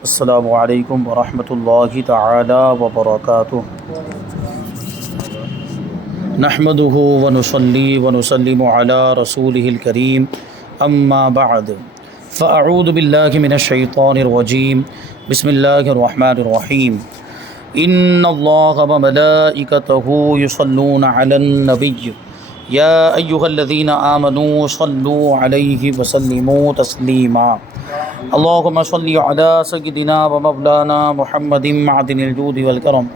السلام علیکم ورحمۃ اللہ تعالی وبرکاتہ۔ نحمده ونصلی ونسلم علی رسولہ الکریم، اما بعد فاعوذ باللہ من الشیطان الرجیم، بسم اللہ الرحمن الرحیم۔ ان اللہ وملائکتہ یصلون علی النبی یا ایہا الذین آمنوا صلوا علیہ وسلموا تسلیما۔ اللہم صلی علی سیدنا و مولانا محمد معدن الجود والکرم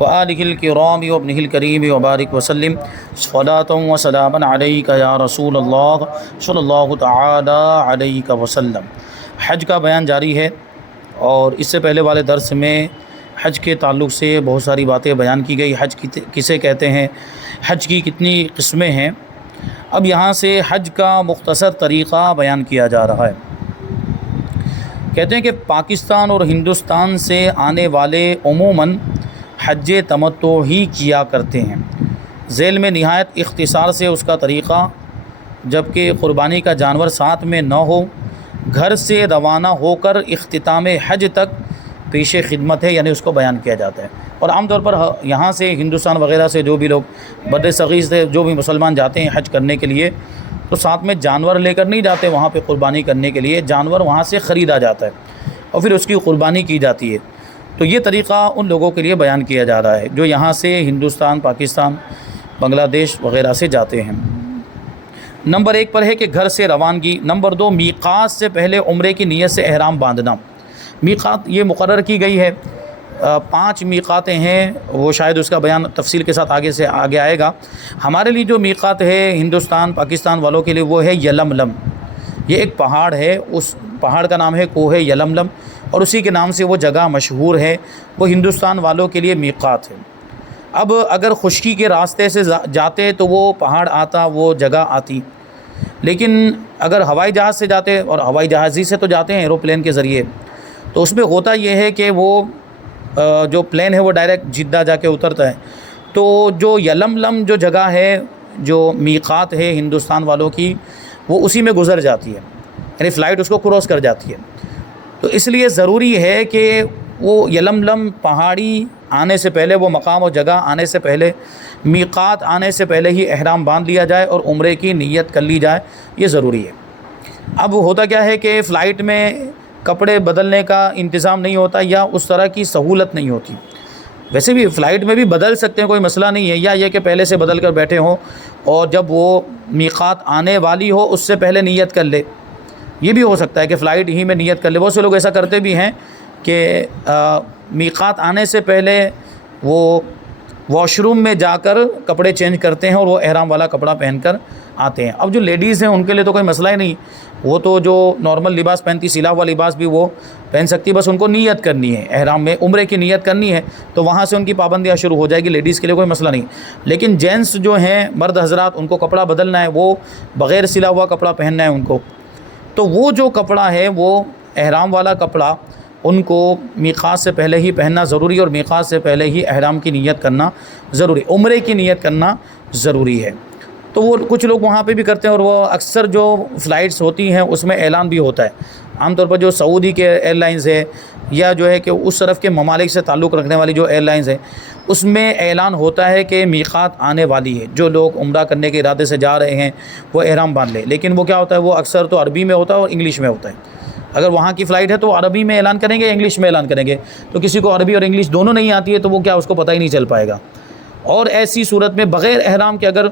وآلہ الکرام وابنہ الکریم وبارک وسلم صلاۃ و سلاما علیک یا رسول اللہ صلی اللہ تعالی علیہ وسلم۔ حج کا بیان جاری ہے، اور اس سے پہلے والے درس میں حج کے تعلق سے بہت ساری باتیں بیان کی گئی۔ حج کسے کہتے ہیں، حج کی کتنی قسمیں ہیں۔ اب یہاں سے حج کا مختصر طریقہ بیان کیا جا رہا ہے۔ کہتے ہیں کہ پاکستان اور ہندوستان سے آنے والے عموماً حج تمتع ہی کیا کرتے ہیں۔ ذیل میں نہایت اختصار سے اس کا طریقہ، جبکہ قربانی کا جانور ساتھ میں نہ ہو، گھر سے روانہ ہو کر اختتام حج تک پیش خدمت ہے، یعنی اس کو بیان کیا جاتا ہے۔ اور عام طور پر یہاں سے ہندوستان وغیرہ سے جو بھی لوگ بر صغیر سے جو بھی مسلمان جاتے ہیں حج کرنے کے لیے، تو ساتھ میں جانور لے کر نہیں جاتے وہاں پہ قربانی کرنے کے لیے، جانور وہاں سے خریدا جاتا ہے اور پھر اس کی قربانی کی جاتی ہے۔ تو یہ طریقہ ان لوگوں کے لیے بیان کیا جا رہا ہے جو یہاں سے ہندوستان، پاکستان، بنگلہ دیش وغیرہ سے جاتے ہیں۔ نمبر 1 پر ہے کہ گھر سے روانگی۔ نمبر 2، میقات سے پہلے عمرے کی نیت سے احرام باندھنا۔ میقات یہ مقرر کی گئی ہے، 5 میقاتیں ہیں، وہ شاید اس کا بیان تفصیل کے ساتھ آگے آئے گا۔ ہمارے لیے جو میقات ہے ہندوستان پاکستان والوں کے لیے وہ ہے یلملم۔ یہ ایک پہاڑ ہے، اس پہاڑ کا نام ہے کوہ یلملم، اور اسی کے نام سے وہ جگہ مشہور ہے، وہ ہندوستان والوں کے لیے میقات ہے۔ اب اگر خشکی کے راستے سے جاتے تو وہ پہاڑ آتا، وہ جگہ آتی، لیکن اگر ہوائی جہاز سے جاتے، اور ہوائی جہاز ہی سے تو جاتے ہیں ایروپلین کے ذریعے، تو اس میں ہوتا یہ ہے کہ وہ جو پلین ہے وہ ڈائریکٹ جدہ جا کے اترتا ہے، تو جو یلملم جو جگہ ہے، جو میقات ہے ہندوستان والوں کی، وہ اسی میں گزر جاتی ہے، یعنی فلائٹ اس کو کراس کر جاتی ہے۔ تو اس لیے ضروری ہے کہ وہ یلملم پہاڑی آنے سے پہلے، وہ مقام و جگہ آنے سے پہلے، میقات آنے سے پہلے ہی احرام باندھ لیا جائے اور عمرے کی نیت کر لی جائے، یہ ضروری ہے۔ اب ہوتا کیا ہے کہ فلائٹ میں کپڑے بدلنے کا انتظام نہیں ہوتا، یا اس طرح کی سہولت نہیں ہوتی۔ ویسے بھی فلائٹ میں بھی بدل سکتے ہیں، کوئی مسئلہ نہیں ہے، یا یہ کہ پہلے سے بدل کر بیٹھے ہوں اور جب وہ میقات آنے والی ہو اس سے پہلے نیت کر لے، یہ بھی ہو سکتا ہے کہ فلائٹ ہی میں نیت کر لے۔ بہت سے لوگ ایسا کرتے بھی ہیں کہ میقات آنے سے پہلے وہ واش روم میں جا کر کپڑے چینج کرتے ہیں اور وہ احرام والا کپڑا پہن کر آتے ہیں۔ اب جو لیڈیز ہیں ان کے لیے تو کوئی مسئلہ ہی نہیں، وہ تو جو نارمل لباس پہنتی، سلا ہوا لباس بھی وہ پہن سکتی، بس ان کو نیت کرنی ہے، احرام میں عمرے کی نیت کرنی ہے، تو وہاں سے ان کی پابندیاں شروع ہو جائے گی، لیڈیز کے لیے کوئی مسئلہ نہیں۔ لیکن جینٹس جو ہیں، مرد حضرات، ان کو کپڑا بدلنا ہے، وہ بغیر سلا ہوا کپڑا پہننا ہے ان کو، تو وہ جو کپڑا ہے وہ احرام والا کپڑا ان کو میقات سے پہلے ہی پہننا ضروری ہے، اور میقات سے پہلے ہی احرام کی نیت کرنا ضروری، عمرے کی نیت کرنا ضروری ہے۔ تو وہ کچھ لوگ وہاں پہ بھی کرتے ہیں، اور وہ اکثر جو فلائٹس ہوتی ہیں اس میں اعلان بھی ہوتا ہے، عام طور پر جو سعودی کے ایئر لائنز ہے، یا جو ہے کہ اس طرف کے ممالک سے تعلق رکھنے والی جو ایئر لائنز ہیں، اس میں اعلان ہوتا ہے کہ میقات آنے والی ہے، جو لوگ عمرہ کرنے کے ارادے سے جا رہے ہیں وہ احرام باندھ لیں۔ لیکن وہ کیا ہوتا ہے، وہ اکثر تو عربی میں ہوتا ہے اور انگلش میں ہوتا ہے۔ اگر وہاں کی فلائٹ ہے تو عربی میں اعلان کریں گے، انگلش میں اعلان کریں گے، تو کسی کو عربی اور انگلش دونوں نہیں آتی ہے تو وہ کیا، اس کو پتہ ہی نہیں چل پائے گا۔ اور ایسی صورت میں بغیر احرام کے اگر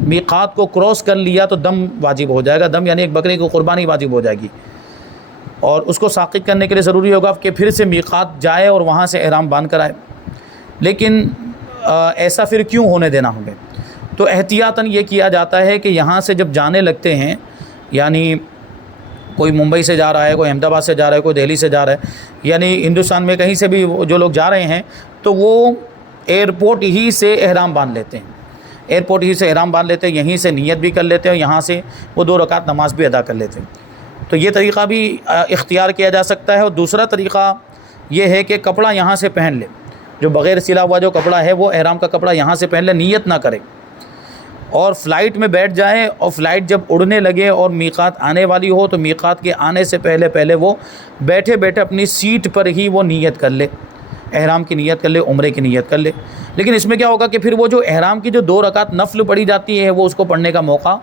میقات کو کراس کر لیا تو دم واجب ہو جائے گا، دم یعنی ایک بکرے کی قربانی واجب ہو جائے گی، اور اس کو ساقط کرنے کے لیے ضروری ہوگا کہ پھر سے میقات جائے اور وہاں سے احرام باندھ کر آئے۔ لیکن ایسا پھر کیوں ہونے دینا ہمیں؟ تو احتیاطاً یہ کیا جاتا ہے کہ یہاں سے جب جانے لگتے ہیں، یعنی کوئی ممبئی سے جا رہا ہے، کوئی احمد آباد سے جا رہا ہے، کوئی دہلی سے جا رہا ہے، یعنی ہندوستان میں کہیں سے بھی جو لوگ جا رہے ہیں، تو وہ ایئرپورٹ ہی سے احرام باندھ لیتے ہیں، ایئرپورٹ ہی سے احرام باندھ لیتے ہیں، یہیں سے نیت بھی کر لیتے ہیں، یہاں سے وہ 2 رکعت نماز بھی ادا کر لیتے ہیں۔ تو یہ طریقہ بھی اختیار کیا جا سکتا ہے۔ اور دوسرا طریقہ یہ ہے کہ کپڑا یہاں سے پہن لے، جو بغیر سلا ہوا جو کپڑا ہے وہ احرام کا کپڑا یہاں سے پہن لے، نیت نہ کرے، اور فلائٹ میں بیٹھ جائے اور فلائٹ جب اڑنے لگے اور میقات آنے والی ہو تو میقات کے آنے سے پہلے وہ بیٹھے بیٹھے اپنی سیٹ پر ہی وہ نیت کر لے، احرام کی نیت کر لے، عمرے کی نیت کر لے۔ لیکن اس میں کیا ہوگا کہ پھر وہ جو احرام کی جو 2 رکعت نفل پڑھی جاتی ہے وہ اس کو پڑھنے کا موقع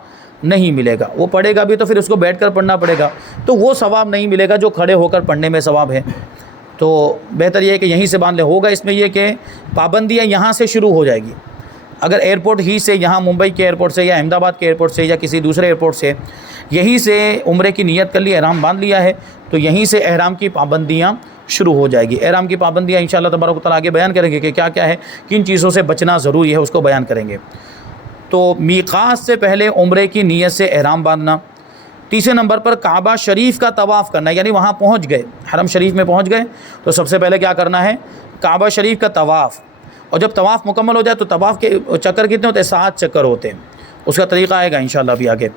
نہیں ملے گا، وہ پڑھے گا بھی تو پھر اس کو بیٹھ کر پڑھنا پڑے گا، تو وہ ثواب نہیں ملے گا جو کھڑے ہو کر پڑھنے میں ثواب ہے۔ تو بہتر یہ ہے کہ یہیں سے باندھ لے۔ ہوگا اس میں یہ کہ پابندیاں یہاں سے شروع ہو جائے گی۔ اگر ایئرپورٹ ہی سے، یہاں ممبئی کے ایئرپورٹ سے یا احمد آباد کے ایئرپورٹ سے یا کسی دوسرے ایئرپورٹ سے یہیں سے عمرے کی نیت کر لی، احرام باندھ لیا ہے، تو یہیں سے احرام کی پابندیاں شروع ہو جائے گی۔ احرام کی پابندیاں انشاءاللہ تبارک و تعالیٰ آگے بیان کریں گے کہ کیا کیا ہے، کن چیزوں سے بچنا ضروری ہے، اس کو بیان کریں گے۔ تو میقات سے پہلے عمرے کی نیت سے احرام باندھنا۔ تیسرے نمبر پر کعبہ شریف کا طواف کرنا، یعنی وہاں پہنچ گئے، حرم شریف میں پہنچ گئے تو سب سے پہلے کیا کرنا ہے؟ کعبہ شریف کا طواف۔ اور جب طواف مکمل ہو جائے تو طواف کے چکر کتنے ہوتے ہیں؟ 7 چکر ہوتے ہیں۔ اس کا طریقہ آئے گا انشاءاللہ ابھی آگے۔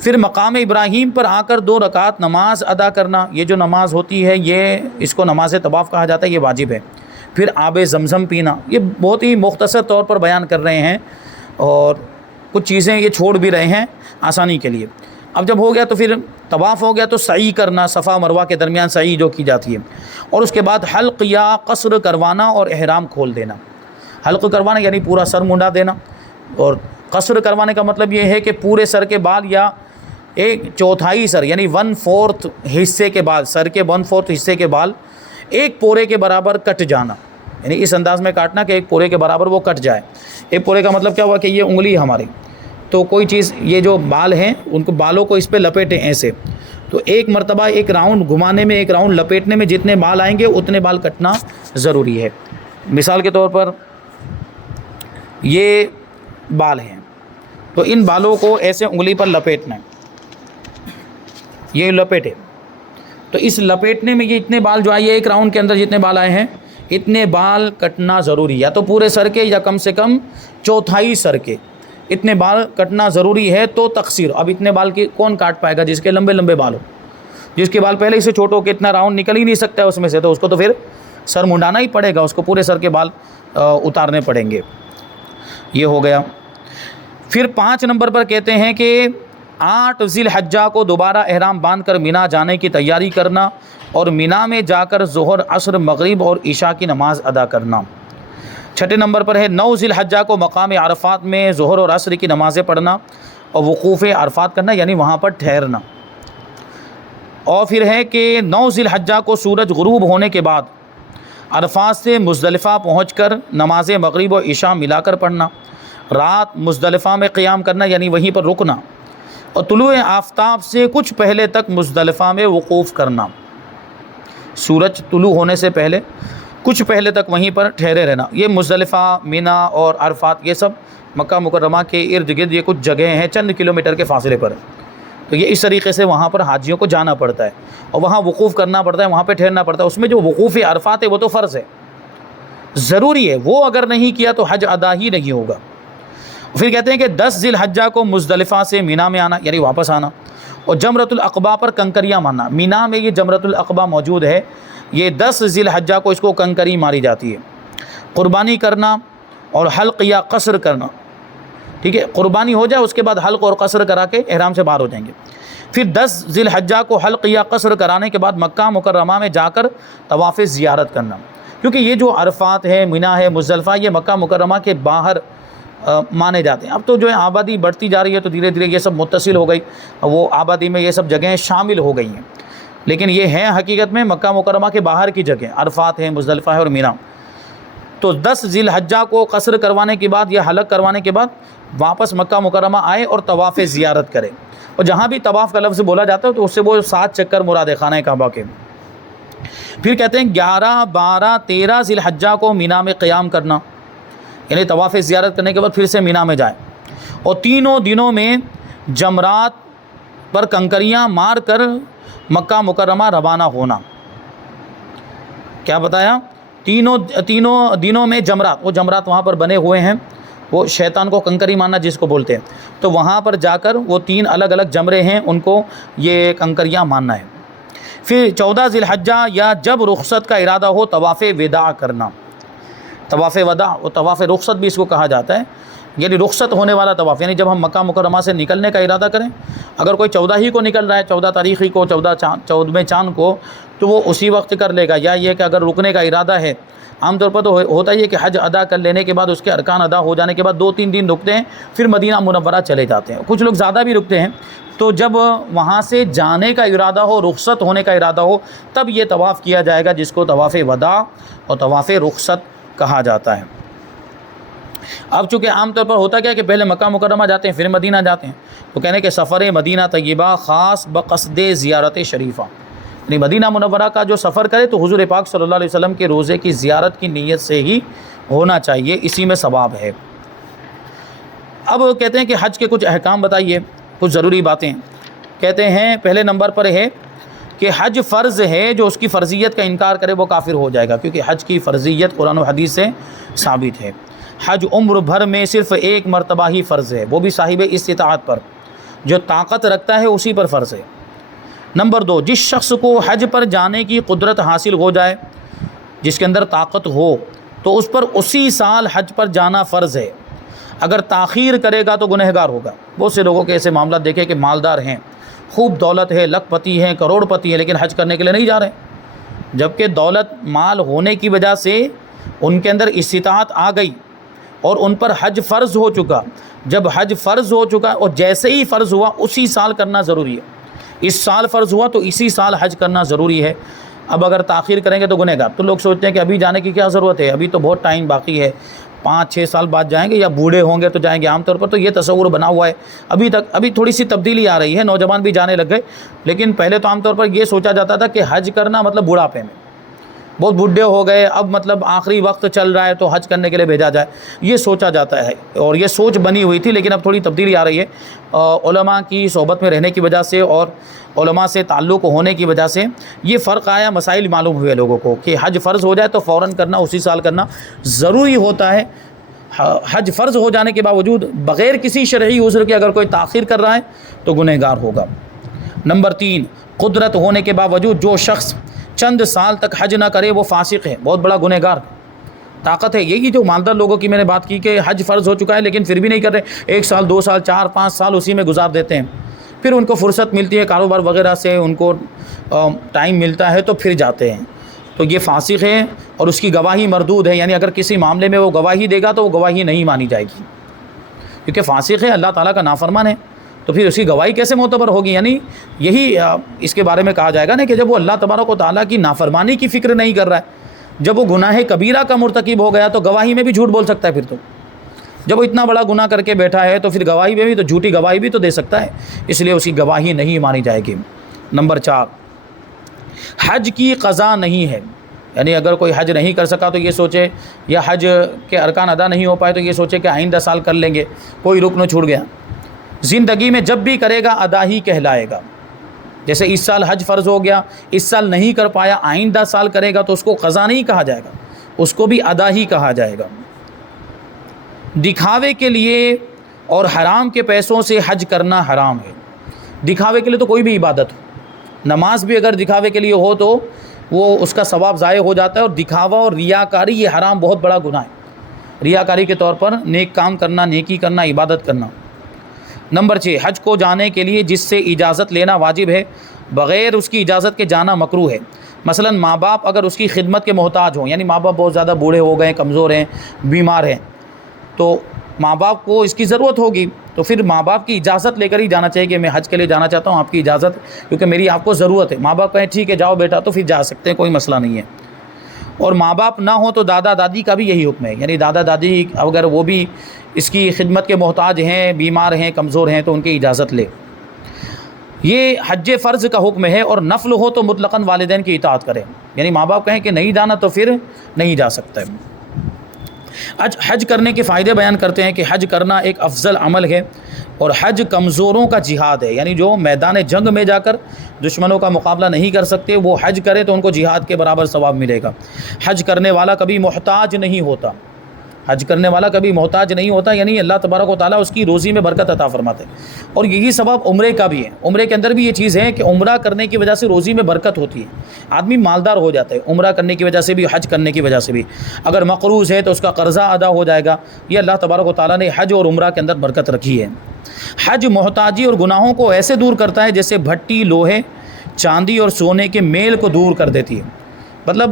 پھر مقام ابراہیم پر آ کر 2 رکعت نماز ادا کرنا، یہ جو نماز ہوتی ہے یہ اس کو نماز طواف کہا جاتا ہے، یہ واجب ہے۔ پھر آب زمزم پینا، یہ بہت ہی مختصر طور پر بیان کر رہے ہیں اور کچھ چیزیں یہ چھوڑ بھی رہے ہیں آسانی کے لیے۔ اب جب ہو گیا تو پھر طواف ہو گیا تو سعی کرنا، صفا مروہ کے درمیان سعی جو کی جاتی ہے، اور اس کے بعد حلق یا قصر کروانا اور احرام کھول دینا۔ حلق کروانا یعنی پورا سر منڈا دینا، اور قصر کروانے کا مطلب یہ ہے کہ پورے سر کے بال یا 1/4 سر یعنی 1/4 حصے کے بال، سر کے 1/4 حصے کے بال 1 پورے کے برابر کٹ جانا، یعنی اس انداز میں کاٹنا کہ 1 پورے کے برابر وہ کٹ جائے۔ 1 پورے کا مطلب کیا ہوا کہ یہ انگلی ہماری، تو کوئی چیز یہ جو بال ہیں ان کو بالوں کو اس پہ لپیٹیں ایسے، تو 1 مرتبہ 1 راؤنڈ گھمانے میں، 1 راؤنڈ لپیٹنے میں جتنے بال آئیں گے اتنے بال کٹنا ضروری ہے۔ مثال کے طور پر یہ بال ہیں تو ان بالوں کو ایسے انگلی پر لپیٹنا ہے، یہ لپیٹے، تو اس لپیٹنے میں یہ اتنے بال جو آئے، 1 راؤنڈ کے اندر جتنے بال آئے ہیں اتنے بال کٹنا ضروری ہے، یا تو پورے سر کے یا کم سے کم 1/4 سر کے اتنے بال کٹنا ضروری ہے۔ تو تقصیر، اب اتنے بال کی کون کاٹ پائے گا جس کے لمبے لمبے بال ہو، جس کے بال پہلے ہی سے چھوٹوں کے اتنا راؤنڈ نکل ہی نہیں سکتا ہے اس میں سے، تو اس کو تو پھر سر منڈانا ہی پڑے گا، اس کو پورے سر کے بال اتارنے پڑیں گے۔ یہ ہو گیا۔ پھر 5 نمبر پر کہتے ہیں کہ 8 ذی الحجہ کو دوبارہ احرام باندھ کر مینا جانے کی تیاری کرنا، اور مینا میں جا کر ظہر، عصر، مغرب اور عشاء کی نماز ادا کرنا۔ 6 نمبر پر ہے 9 ذی الحجہ کو مقام عرفات میں ظہر اور عصر کی نمازیں پڑھنا اور وقوف عرفات کرنا، یعنی وہاں پر ٹھہرنا۔ اور پھر ہے کہ 9 ذی الحجہ کو سورج غروب ہونے کے بعد عرفات سے مزدلفہ پہنچ کر نماز مغرب و عشاء ملا کر پڑھنا، رات مزدلفہ میں قیام کرنا یعنی وہیں پر رکنا، اور طلوع آفتاب سے کچھ پہلے تک مزدلفہ میں وقوف کرنا، سورج طلوع ہونے سے پہلے کچھ پہلے تک وہیں پر ٹھہرے رہنا۔ یہ مزدلفہ، مینا اور عرفات یہ سب مکہ مکرمہ کے ارد گرد یہ کچھ جگہیں ہیں چند کلومیٹر کے فاصلے پر، تو یہ اس طریقے سے وہاں پر حاجیوں کو جانا پڑتا ہے اور وہاں وقوف کرنا پڑتا ہے، وہاں پہ ٹھہرنا پڑتا ہے۔ اس میں جو وقوف عرفات ہے وہ تو فرض ہے، ضروری ہے، وہ اگر نہیں کیا تو حج ادا ہی نہیں ہوگا۔ پھر کہتے ہیں کہ 10 ذی الحجہ کو مزدلفہ سے مینا میں آنا یعنی واپس آنا، اور جمرۃ العقبہ پر کنکریاں مارنا۔ مینا میں یہ جمرۃ العقبہ موجود ہے، یہ 10 ذی الحجہ کو اس کو کنکری ماری جاتی ہے۔ قربانی کرنا اور حلق یا قصر کرنا، ٹھیک ہے، قربانی ہو جائے اس کے بعد حلق اور قصر کرا کے احرام سے باہر ہو جائیں گے۔ پھر 10 ذی الحجہ کو حلق یا قصر کرانے کے بعد مکہ مکرمہ میں جا کر طواف زیارت کرنا، کیونکہ یہ جو عرفات ہے، مینا ہے، مزدلفہ، یہ مکہ مکرمہ کے باہر مانے جاتے ہیں۔ اب تو جو ہے آبادی بڑھتی جا رہی ہے تو دھیرے دھیرے یہ سب متصل ہو گئی، وہ آبادی میں یہ سب جگہیں شامل ہو گئی ہیں، لیکن یہ ہیں حقیقت میں مکہ مکرمہ کے باہر کی جگہ، عرفات ہیں، مزدلفہ ہے اور مینا۔ تو 10 ذی الحجہ کو قصر کروانے کے بعد یا حلق کروانے کے بعد واپس مکہ مکرمہ آئے اور طواف زیارت کرے، اور جہاں بھی طواف کا لفظ بولا جاتا ہے تو اس سے وہ 7 چکر مراد ہے خانہ کعبہ کے۔ پھر کہتے ہیں 11، 12، 13 ذی الحجہ کو مینا میں قیام کرنا، یعنی طواف زیارت کرنے کے بعد پھر سے مینا میں جائیں، اور تینوں دنوں میں جمرات پر کنکریاں مار کر مکہ مکرمہ روانہ ہونا۔ کیا بتایا؟ تینوں دنوں میں جمرات، وہ جمرات وہاں پر بنے ہوئے ہیں، وہ شیطان کو کنکری مارنا جس کو بولتے ہیں، تو وہاں پر جا کر وہ 3 الگ الگ جمرے ہیں ان کو یہ کنکریاں مارنا ہے۔ پھر 14 ذی الحجہ یا جب رخصت کا ارادہ ہو طواف وداع کرنا، طواف وداع اور طواف رخصت بھی اس کو کہا جاتا ہے، یعنی رخصت ہونے والا طواف، یعنی جب ہم مکہ مکرمہ سے نکلنے کا ارادہ کریں، اگر کوئی 14 ہی کو نکل رہا ہے، 14 تاریخ ہی کو، 14ویں چاند کو، تو وہ اسی وقت کر لے گا، یا یہ کہ اگر رکنے کا ارادہ ہے، عام طور پر تو ہوتا ہی ہے کہ حج ادا کر لینے کے بعد، اس کے ارکان ادا ہو جانے کے بعد 2-3 دن رکتے ہیں، پھر مدینہ منورہ چلے جاتے ہیں، کچھ لوگ زیادہ بھی رکتے ہیں۔ تو جب وہاں سے جانے کا ارادہ ہو، رخصت ہونے کا ارادہ ہو، تب یہ طواف کیا جائے گا، جس کو طواف وداع اور طواف رخصت کہا جاتا ہے۔ اب چونکہ عام طور پر ہوتا کیا کہ پہلے مکہ مکرمہ جاتے ہیں، پھر مدینہ جاتے ہیں، تو کہنے کہ سفر مدینہ طیبہ خاص بقصد زیارت شریفہ، یعنی مدینہ منورہ کا جو سفر کرے تو حضور پاک صلی اللہ علیہ وسلم کے روزے کی زیارت کی نیت سے ہی ہونا چاہیے، اسی میں ثواب ہے۔ اب کہتے ہیں کہ حج کے کچھ احکام بتائیے، کچھ ضروری باتیں۔ کہتے ہیں پہلے نمبر پر ہے کہ حج فرض ہے، جو اس کی فرضیت کا انکار کرے وہ کافر ہو جائے گا، کیونکہ حج کی فرضیت قرآن و حدیث سے ثابت ہے۔ حج عمر بھر میں صرف ایک مرتبہ ہی فرض ہے، وہ بھی صاحب استطاعت پر، جو طاقت رکھتا ہے اسی پر فرض ہے۔ نمبر 2، جس شخص کو حج پر جانے کی قدرت حاصل ہو جائے، جس کے اندر طاقت ہو، تو اس پر اسی سال حج پر جانا فرض ہے۔ اگر تاخیر کرے گا تو گنہگار ہوگا۔ بہت سے لوگوں کے ایسے معاملات دیکھیں کہ مالدار ہیں، خوب دولت ہے، لکھ پتی ہیں، کروڑ پتی ہیں، لیکن حج کرنے کے لیے نہیں جا رہے، جبکہ دولت مال ہونے کی وجہ سے ان کے اندر استطاعت آ گئی اور ان پر حج فرض ہو چکا۔ جب حج فرض ہو چکا اور جیسے ہی فرض ہوا اسی سال کرنا ضروری ہے، اس سال فرض ہوا تو اسی سال حج کرنا ضروری ہے۔ اب اگر تاخیر کریں گے تو گنہگار۔ تو لوگ سوچتے ہیں کہ ابھی جانے کی کیا ضرورت ہے، ابھی تو بہت ٹائم باقی ہے، 5-6 سال بعد جائیں گے، یا بوڑھے ہوں گے تو جائیں گے۔ عام طور پر تو یہ تصور بنا ہوا ہے، ابھی تھوڑی سی تبدیلی آ رہی ہے، نوجوان بھی جانے لگ گئے، لیکن پہلے تو عام طور پر یہ سوچا جاتا تھا کہ حج کرنا مطلب بڑھاپے میں، بہت بوڑھے ہو گئے، اب مطلب آخری وقت چل رہا ہے تو حج کرنے کے لیے بھیجا جائے، یہ سوچا جاتا ہے، اور یہ سوچ بنی ہوئی تھی، لیکن اب تھوڑی تبدیلی آ رہی ہے علماء کی صحبت میں رہنے کی وجہ سے اور علماء سے تعلق ہونے کی وجہ سے یہ فرق آیا، مسائل معلوم ہوئے لوگوں کو کہ حج فرض ہو جائے تو فوراً کرنا، اسی سال کرنا ضروری ہوتا ہے۔ حج فرض ہو جانے کے باوجود بغیر کسی شرعی عذر کے اگر کوئی تاخیر کر رہا ہے تو گنہگار ہوگا۔ نمبر 3، قدرت ہونے کے باوجود جو شخص چند سال تک حج نہ کرے وہ فاسق ہے، بہت بڑا گنہگار۔ طاقت ہے، یہی جو مالدار لوگوں کی میں نے بات کی کہ حج فرض ہو چکا ہے لیکن پھر بھی نہیں کر رہے، 1 سال 2 سال 4-5 سال اسی میں گزار دیتے ہیں، پھر ان کو فرصت ملتی ہے کاروبار وغیرہ سے، ان کو ٹائم ملتا ہے تو پھر جاتے ہیں، تو یہ فاسق ہے اور اس کی گواہی مردود ہے، یعنی اگر کسی معاملے میں وہ گواہی دے گا تو وہ گواہی نہیں مانی جائے گی، کیونکہ فاسق ہے، اللہ تعالیٰ کا نافرمان ہے، تو پھر اس کی گواہی کیسے معتبر ہوگی؟ یعنی یہی اس کے بارے میں کہا جائے گا نا کہ جب وہ اللہ تبارک و تعالیٰ کی نافرمانی کی فکر نہیں کر رہا ہے، جب وہ گناہ کبیرہ کا مرتکب ہو گیا تو گواہی میں بھی جھوٹ بول سکتا ہے، پھر تو جب وہ اتنا بڑا گناہ کر کے بیٹھا ہے تو پھر گواہی میں بھی تو جھوٹی گواہی بھی تو دے سکتا ہے، اس لیے اس کی گواہی نہیں مانی جائے گی۔ نمبر 4، حج کی قضا نہیں ہے، یعنی اگر کوئی حج نہیں کر سکا تو یہ سوچے، یا حج کے ارکان ادا نہیں ہو پائے تو یہ سوچے کہ آئندہ سال کر لیں گے، کوئی رکن چھوٹ گیا، زندگی میں جب بھی کرے گا ادا ہی کہلائے گا۔ جیسے اس سال حج فرض ہو گیا، اس سال نہیں کر پایا، آئندہ سال کرے گا تو اس کو قضا نہیں کہا جائے گا، اس کو بھی ادا ہی کہا جائے گا۔ دکھاوے کے لیے اور حرام کے پیسوں سے حج کرنا حرام ہے۔ دکھاوے کے لیے تو کوئی بھی عبادت ہو، نماز بھی اگر دکھاوے کے لیے ہو تو وہ اس کا ثواب ضائع ہو جاتا ہے، اور دکھاوا اور ریاکاری یہ حرام بہت بڑا گناہ ہے، ریاکاری کے طور پر نیک کام کرنا، نیکی کرنا، عبادت کرنا۔ نمبر 6، حج کو جانے کے لیے جس سے اجازت لینا واجب ہے، بغیر اس کی اجازت کے جانا مکروہ ہے۔ مثلا ماں باپ اگر اس کی خدمت کے محتاج ہوں، یعنی ماں باپ بہت زیادہ بوڑھے ہو گئے، کمزور ہیں، بیمار ہیں، تو ماں باپ کو اس کی ضرورت ہوگی، تو پھر ماں باپ کی اجازت لے کر ہی جانا چاہیے کہ میں حج کے لیے جانا چاہتا ہوں، آپ کی اجازت، کیونکہ میری آپ کو ضرورت ہے۔ ماں باپ کہیں ٹھیک ہے جاؤ بیٹا، تو پھر جا سکتے ہیں، کوئی مسئلہ نہیں ہے۔ اور ماں باپ نہ ہوں تو دادا دادی کا بھی یہی حکم ہے، یعنی دادا دادی اگر وہ بھی اس کی خدمت کے محتاج ہیں، بیمار ہیں، کمزور ہیں، تو ان کی اجازت لے۔ یہ حج فرض کا حکم ہے، اور نفل ہو تو مطلقاً والدین کی اطاعت کرے، یعنی ماں باپ کہیں کہ نہیں جانا تو پھر نہیں جا سکتا ہے۔ حج کرنے کے فائدے بیان کرتے ہیں کہ حج کرنا ایک افضل عمل ہے، اور حج کمزوروں کا جہاد ہے، یعنی جو میدان جنگ میں جا کر دشمنوں کا مقابلہ نہیں کر سکتے وہ حج کرے تو ان کو جہاد کے برابر ثواب ملے گا۔ حج کرنے والا کبھی محتاج نہیں ہوتا، حج کرنے والا کبھی محتاج نہیں ہوتا، یعنی اللہ تبارک و تعالیٰ اس کی روزی میں برکت عطا فرماتے ہیں۔ اور یہی سبب عمرے کا بھی ہے، عمرے کے اندر بھی یہ چیز ہے کہ عمرہ کرنے کی وجہ سے روزی میں برکت ہوتی ہے، آدمی مالدار ہو جاتا ہے عمرہ کرنے کی وجہ سے بھی، حج کرنے کی وجہ سے بھی۔ اگر مقروض ہے تو اس کا قرضہ ادا ہو جائے گا۔ یہ اللہ تبارک و تعالیٰ نے حج اور عمرہ کے اندر برکت رکھی ہے۔ حج محتاجی اور گناہوں کو ایسے دور کرتا ہے جیسے بھٹی لوہے، چاندی اور سونے کے میل کو دور کر دیتی ہے۔ مطلب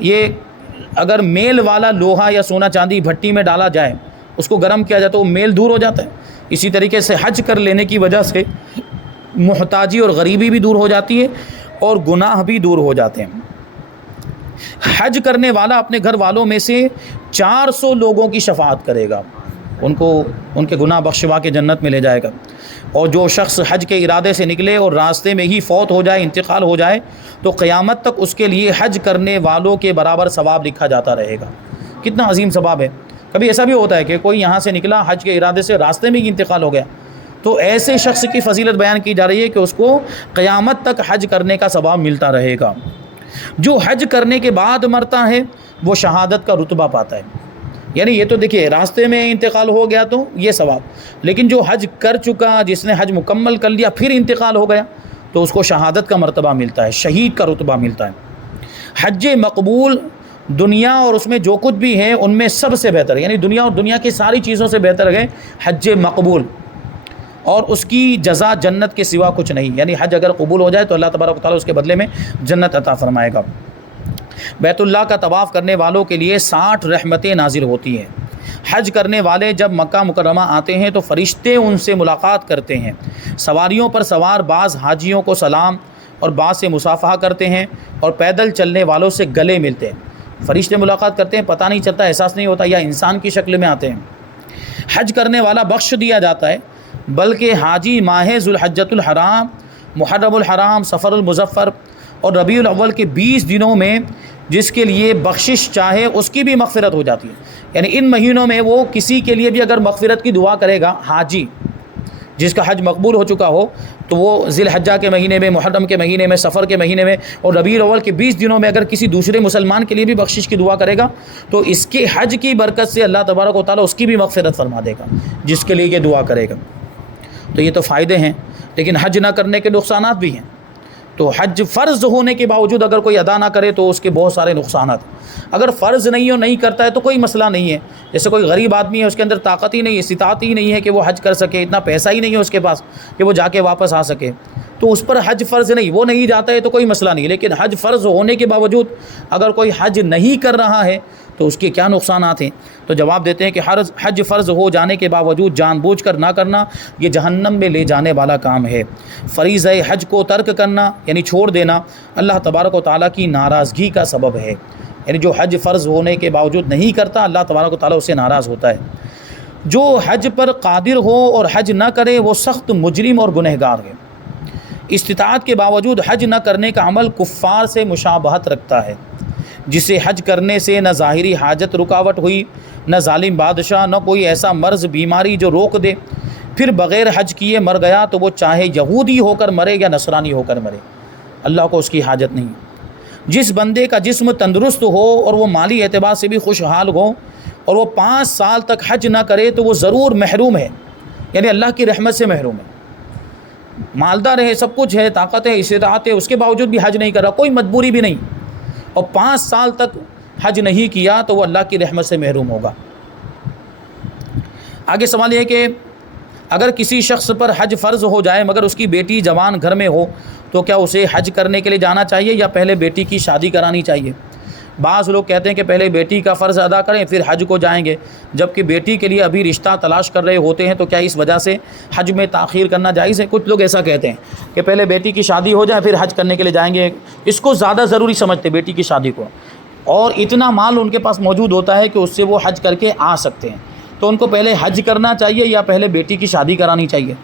یہ اگر میل والا لوہا یا سونا چاندی بھٹی میں ڈالا جائے، اس کو گرم کیا جائے تو وہ میل دور ہو جاتا ہے۔ اسی طریقے سے حج کر لینے کی وجہ سے محتاجی اور غریبی بھی دور ہو جاتی ہے اور گناہ بھی دور ہو جاتے ہیں۔ حج کرنے والا اپنے گھر والوں میں سے 400 لوگوں کی شفاعت کرے گا، ان کو ان کے گناہ بخشوا کے جنت میں لے جائے گا۔ اور جو شخص حج کے ارادے سے نکلے اور راستے میں ہی فوت ہو جائے، انتقال ہو جائے، تو قیامت تک اس کے لیے حج کرنے والوں کے برابر ثواب لکھا جاتا رہے گا۔ کتنا عظیم ثواب ہے۔ کبھی ایسا بھی ہوتا ہے کہ کوئی یہاں سے نکلا حج کے ارادے سے، راستے میں ہی انتقال ہو گیا، تو ایسے شخص کی فضیلت بیان کی جا رہی ہے کہ اس کو قیامت تک حج کرنے کا ثواب ملتا رہے گا۔ جو حج کرنے کے بعد مرتا ہے وہ شہادت کا رتبہ پاتا ہے۔ یعنی یہ تو دیکھیے راستے میں انتقال ہو گیا تو یہ ثواب، لیکن جو حج کر چکا، جس نے حج مکمل کر لیا پھر انتقال ہو گیا، تو اس کو شہادت کا مرتبہ ملتا ہے، شہید کا رتبہ ملتا ہے۔ حج مقبول دنیا اور اس میں جو کچھ بھی ہے ان میں سب سے بہتر، یعنی دنیا اور دنیا کی ساری چیزوں سے بہتر ہے حج مقبول، اور اس کی جزا جنت کے سوا کچھ نہیں۔ یعنی حج اگر قبول ہو جائے تو اللہ تبارک و تعالیٰ اس کے بدلے میں جنت عطا فرمائے گا۔ بیت اللہ کا طواف کرنے والوں کے لیے 60 رحمتیں نازل ہوتی ہیں۔ حج کرنے والے جب مکہ مکرمہ آتے ہیں تو فرشتے ان سے ملاقات کرتے ہیں۔ سواریوں پر سوار بعض حاجیوں کو سلام اور بعض سے مصافحہ کرتے ہیں اور پیدل چلنے والوں سے گلے ملتے ہیں۔ فرشتے ملاقات کرتے ہیں، پتہ نہیں چلتا، احساس نہیں ہوتا، یا انسان کی شکل میں آتے ہیں۔ حج کرنے والا بخش دیا جاتا ہے، بلکہ حاجی ماہ ذوالحجۃ الحرام، محرم الحرام، سفر المظفر اور ربیع الاول کے 20 دنوں میں جس کے لیے بخشش چاہے اس کی بھی مغفرت ہو جاتی ہے۔ یعنی ان مہینوں میں وہ کسی کے لیے بھی اگر مغفرت کی دعا کرے گا، حاجی جس کا حج مقبول ہو چکا ہو، تو وہ ذی الحجہ کے مہینے میں، محرم کے مہینے میں، سفر کے مہینے میں اور ربیع الاول کے 20 دنوں میں اگر کسی دوسرے مسلمان کے لیے بھی بخشش کی دعا کرے گا تو اس کے حج کی برکت سے اللہ تبارک و تعالیٰ اس کی بھی مغفرت فرما دے گا جس کے لیے یہ دعا کرے گا۔ تو یہ تو فائدے ہیں، لیکن حج نہ کرنے کے نقصانات بھی ہیں۔ تو حج فرض ہونے کے باوجود اگر کوئی ادا نہ کرے تو اس کے بہت سارے نقصانات۔ اگر فرض نہیں اور نہیں کرتا ہے تو کوئی مسئلہ نہیں ہے، جیسے کوئی غریب آدمی ہے، اس کے اندر طاقت ہی نہیں، استطاعت ہی نہیں ہے کہ وہ حج کر سکے، اتنا پیسہ ہی نہیں ہے اس کے پاس کہ وہ جا کے واپس آ سکے، تو اس پر حج فرض نہیں، وہ نہیں جاتا ہے تو کوئی مسئلہ نہیں۔ لیکن حج فرض ہونے کے باوجود اگر کوئی حج نہیں کر رہا ہے تو اس کے کیا نقصانات ہیں؟ تو جواب دیتے ہیں کہ حج فرض ہو جانے کے باوجود جان بوجھ کر نہ کرنا یہ جہنم میں لے جانے والا کام ہے۔ فریضہ حج کو ترک کرنا یعنی چھوڑ دینا اللہ تبارک و تعالیٰ کی ناراضگی کا سبب ہے۔ یعنی جو حج فرض ہونے کے باوجود نہیں کرتا، اللہ تبارک و تعالیٰ اس سے ناراض ہوتا ہے۔ جو حج پر قادر ہو اور حج نہ کرے وہ سخت مجرم اور گنہگار ہے۔ استطاعت کے باوجود حج نہ کرنے کا عمل کفار سے مشابہت رکھتا ہے، جسے حج کرنے سے نہ ظاہری حاجت رکاوٹ ہوئی، نہ ظالم بادشاہ، نہ کوئی ایسا مرض بیماری جو روک دے، پھر بغیر حج کیے مر گیا تو وہ چاہے یہودی ہو کر مرے یا نصرانی ہو کر مرے، اللہ کو اس کی حاجت نہیں۔ جس بندے کا جسم تندرست ہو اور وہ مالی اعتبار سے بھی خوشحال ہو اور وہ 5 سال تک حج نہ کرے تو وہ ضرور محروم ہے، یعنی اللہ کی رحمت سے محروم ہے۔ مالدار ہے، سب کچھ ہے، طاقت ہے، استطاعت ہے، اس کے باوجود بھی حج نہیں کر رہا، کوئی مجبوری بھی نہیں، اور 5 سال تک حج نہیں کیا تو وہ اللہ کی رحمت سے محروم ہوگا۔ آگے سوال یہ ہے کہ اگر کسی شخص پر حج فرض ہو جائے مگر اس کی بیٹی جوان گھر میں ہو تو کیا اسے حج کرنے کے لیے جانا چاہیے یا پہلے بیٹی کی شادی کرانی چاہیے؟ بعض لوگ کہتے ہیں کہ پہلے بیٹی کا فرض ادا کریں پھر حج کو جائیں گے، جبکہ بیٹی کے لیے ابھی رشتہ تلاش کر رہے ہوتے ہیں، تو کیا اس وجہ سے حج میں تاخیر کرنا جائز ہے؟ کچھ لوگ ایسا کہتے ہیں کہ پہلے بیٹی کی شادی ہو جائے پھر حج کرنے کے لیے جائیں گے، اس کو زیادہ ضروری سمجھتے بیٹی کی شادی کو، اور اتنا مال ان کے پاس موجود ہوتا ہے کہ اس سے وہ حج کر کے آ سکتے ہیں، تو ان کو پہلے حج کرنا چاہیے یا پہلے بیٹی کی شادی کرانی چاہیے؟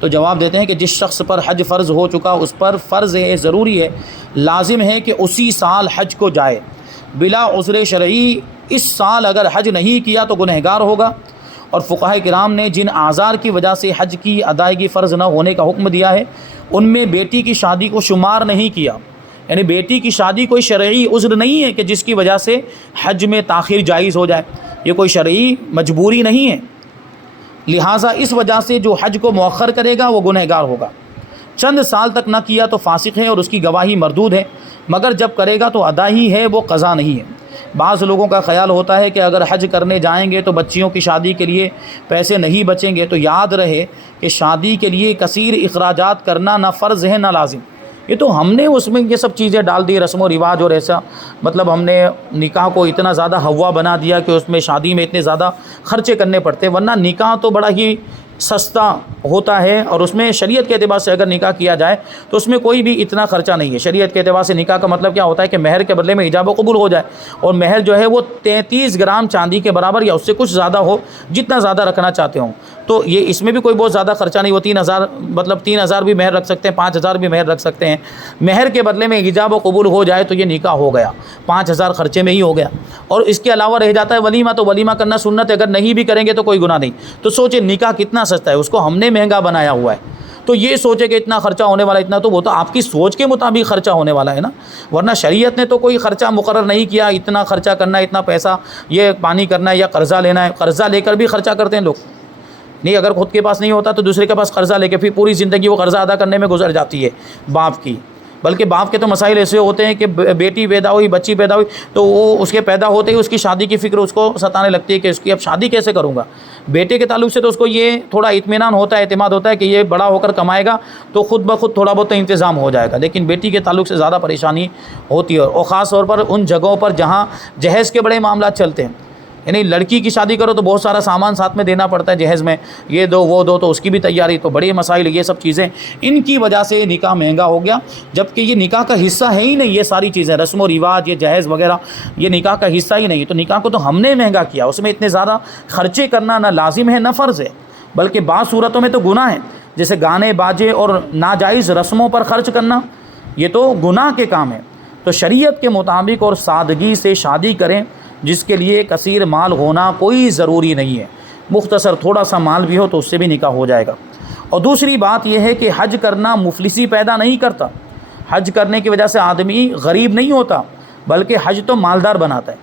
تو جواب دیتے ہیں کہ جس شخص پر حج فرض ہو چکا اس پر فرض ہے، ضروری ہے، لازم ہے کہ اسی سال حج کو جائے بلا عذر شرعی۔ اس سال اگر حج نہیں کیا تو گنہگار ہوگا، اور فقہاء کرام نے جن اعذار کی وجہ سے حج کی ادائیگی فرض نہ ہونے کا حکم دیا ہے ان میں بیٹی کی شادی کو شمار نہیں کیا، یعنی بیٹی کی شادی کوئی شرعی عذر نہیں ہے کہ جس کی وجہ سے حج میں تاخیر جائز ہو جائے، یہ کوئی شرعی مجبوری نہیں ہے، لہٰذا اس وجہ سے جو حج کو مؤخر کرے گا وہ گنہگار ہوگا۔ چند سال تک نہ کیا تو فاسق ہے اور اس کی گواہی مردود ہے، مگر جب کرے گا تو ادا ہی ہے، وہ قضا نہیں ہے۔ بعض لوگوں کا خیال ہوتا ہے کہ اگر حج کرنے جائیں گے تو بچیوں کی شادی کے لیے پیسے نہیں بچیں گے، تو یاد رہے کہ شادی کے لیے کثیر اخراجات کرنا نہ فرض ہے نہ لازم۔ یہ تو ہم نے اس میں یہ سب چیزیں ڈال دی، رسم و رواج اور ایسا، مطلب ہم نے نکاح کو اتنا زیادہ ہوا بنا دیا کہ اس میں شادی میں اتنے زیادہ خرچے کرنے پڑتے، ورنہ نکاح تو بڑا ہی سستا ہوتا ہے، اور اس میں شریعت کے اعتبار سے اگر نکاح کیا جائے تو اس میں کوئی بھی اتنا خرچہ نہیں ہے۔ شریعت کے اعتبار سے نکاح کا مطلب کیا ہوتا ہے کہ مہر کے بدلے میں ایجاب و قبول ہو جائے، اور مہر جو ہے وہ 33 گرام چاندی کے برابر یا اس سے کچھ زیادہ ہو، جتنا زیادہ رکھنا چاہتے ہوں۔ تو یہ اس میں بھی کوئی بہت زیادہ خرچہ نہیں، وہ 3000 مطلب 3000 بھی مہر رکھ سکتے ہیں، 5000 بھی مہر رکھ سکتے ہیں۔ مہر کے بدلے میں ایجاب و قبول ہو جائے تو یہ نکاح ہو گیا، 5000 خرچے میں ہی ہو گیا۔ اور اس کے علاوہ رہ جاتا ہے ولیمہ، تو ولیمہ کرنا سنت ہے، اگر نہیں بھی کریں گے تو کوئی گناہ نہیں۔ تو سوچے نکاح کتنا سستا ہے، اس کو ہم نے مہنگا بنایا ہوا ہے۔ تو یہ سوچے کہ اتنا خرچہ ہونے والا، اتنا تو وہ تو آپ کی سوچ کے مطابق خرچہ ہونے والا ہے نا، ورنہ شریعت نے تو کوئی خرچہ مقرر نہیں کیا، اتنا خرچہ کرنا ہے، اتنا پیسہ یہ پانی کرنا ہے یا قرضہ لینا ہے۔ قرضہ لے کر بھی خرچہ کرتے ہیں لوگ، نہیں اگر خود کے پاس نہیں ہوتا تو دوسرے کے پاس قرضہ لے کے پھر پوری زندگی وہ قرضہ ادا کرنے میں گزر جاتی ہے باپ کی۔ بلکہ باپ کے تو مسائل ایسے ہوتے ہیں کہ بیٹی پیدا ہوئی، بچی پیدا ہوئی، تو وہ اس کے پیدا ہوتے ہی اس کی شادی کی فکر اس کو ستانے لگتی ہے کہ اس کی اب شادی کیسے کروں گا۔ بیٹے کے تعلق سے تو اس کو یہ تھوڑا اطمینان ہوتا ہے، اعتماد ہوتا ہے کہ یہ بڑا ہو کر کمائے گا تو خود بخود تھوڑا بہت انتظام ہو جائے گا، لیکن بیٹی کے تعلق سے زیادہ پریشانی ہوتی ہے، اور خاص طور پر ان جگہوں پر جہاں جہیز کے بڑے معاملات چلتے ہیں۔ یعنی لڑکی کی شادی کرو تو بہت سارا سامان ساتھ میں دینا پڑتا ہے جہیز میں، یہ دو وہ دو، تو اس کی بھی تیاری، تو بڑے مسائل، یہ سب چیزیں ان کی وجہ سے نکاح مہنگا ہو گیا، جبکہ یہ نکاح کا حصہ ہے ہی نہیں۔ یہ ساری چیزیں رسم و رواج، یہ جہیز وغیرہ، یہ نکاح کا حصہ ہی نہیں ہے۔ تو نکاح کو تو ہم نے مہنگا کیا، اس میں اتنے زیادہ خرچے کرنا نہ لازم ہے نہ فرض ہے، بلکہ بعض صورتوں میں تو گناہ ہے، جیسے گانے باجے اور ناجائز رسموں پر خرچ کرنا، یہ تو گناہ کے کام ہے۔ تو شریعت کے مطابق اور سادگی سے شادی کریں، جس کے لیے کثیر مال ہونا کوئی ضروری نہیں ہے، مختصر تھوڑا سا مال بھی ہو تو اس سے بھی نکاح ہو جائے گا۔ اور دوسری بات یہ ہے کہ حج کرنا مفلسی پیدا نہیں کرتا، حج کرنے کی وجہ سے آدمی غریب نہیں ہوتا، بلکہ حج تو مالدار بناتا ہے،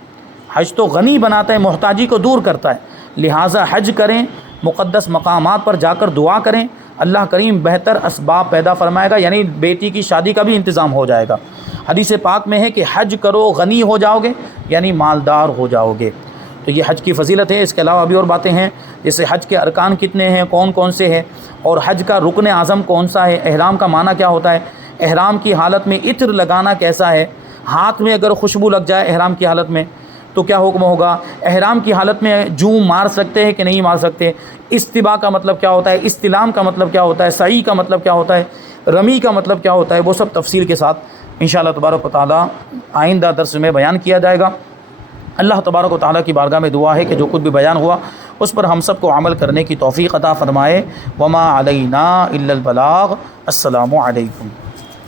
حج تو غنی بناتا ہے، محتاجی کو دور کرتا ہے۔ لہٰذا حج کریں، مقدس مقامات پر جا کر دعا کریں، اللہ کریم بہتر اسباب پیدا فرمائے گا، یعنی بیٹی کی شادی کا بھی انتظام ہو جائے گا۔ حدیث پاک میں ہے کہ حج کرو غنی ہو جاؤ گے، یعنی مالدار ہو جاؤ گے۔ تو یہ حج کی فضیلت ہے۔ اس کے علاوہ بھی اور باتیں ہیں، جیسے حج کے ارکان کتنے ہیں، کون کون سے ہیں، اور حج کا رکن اعظم کون سا ہے، احرام کا معنی کیا ہوتا ہے، احرام کی حالت میں عطر لگانا کیسا ہے، ہاتھ میں اگر خوشبو لگ جائے احرام کی حالت میں تو کیا حکم ہوگا، احرام کی حالت میں جوم مار سکتے ہیں کہ نہیں مار سکتے، استباء کا مطلب کیا ہوتا ہے، استلام کا مطلب کیا ہوتا ہے، سعی کا مطلب کیا ہوتا ہے، رمی کا مطلب کیا ہوتا ہے، وہ سب تفصیل کے ساتھ انشاءاللہ تبارک و تعالیٰ آئندہ درس میں بیان کیا جائے گا۔ اللہ تبارک و تعالیٰ کی بارگاہ میں دعا ہے کہ جو کچھ بھی بیان ہوا اس پر ہم سب کو عمل کرنے کی توفیق عطا فرمائے۔ وما علینا الا البلاغ۔ السلام علیکم۔